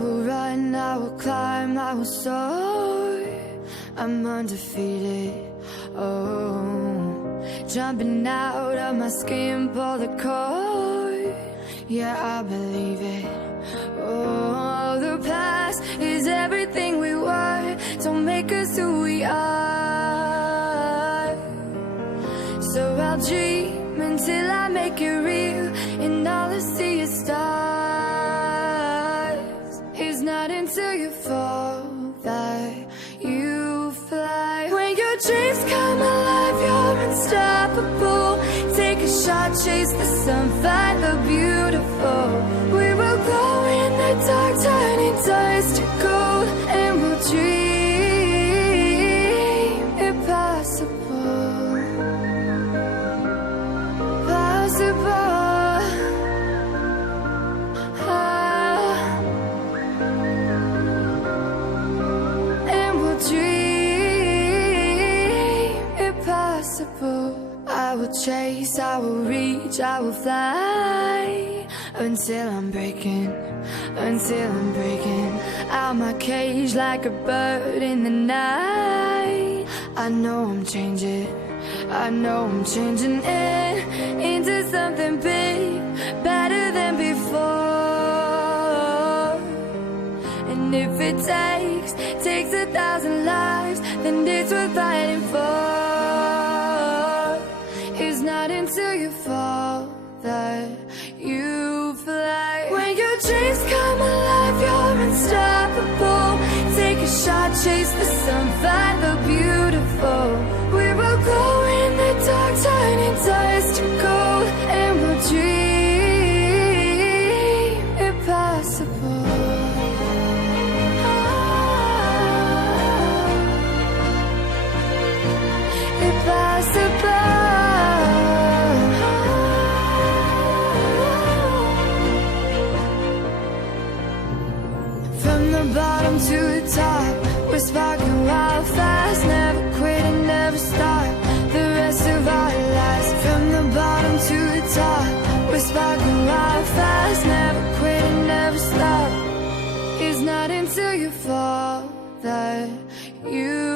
will run, I will climb, I will soar. I'm undefeated, oh. Jumping out of my skin, pull the cord. Yeah, I believe it. Oh, the past is everything we were. Don't make us who we are. So I'll dream until I make it real, and all I see is stars. It's not until you fall that you fly. When your dreams come alive, you're unstoppable. Take a shot, chase the sun, find the beautiful. We will glow in the dark, turning dust to gold, and we'll dream impossible. Possible. And we'll dream impossible. I will chase, I will reach, I will fly, until I'm breaking out my cage like a bird in the night. I know I'm changing into something big, better than before. And if it takes 1,000 lives, then it's worth fighting for. It's not until you fall that you fly. When your dreams come alive, you're unstoppable. Take a shot, chase the sun, find the beautiful. We will go in the dark, turning dust to gold, and we'll dream impossible. Impossible. From the bottom to the top, we're sparking wild fast. Never quit and never stop the rest of our lives. From the bottom to the top, we're sparking wild fast. Never quit and never stop. It's not until you fall that you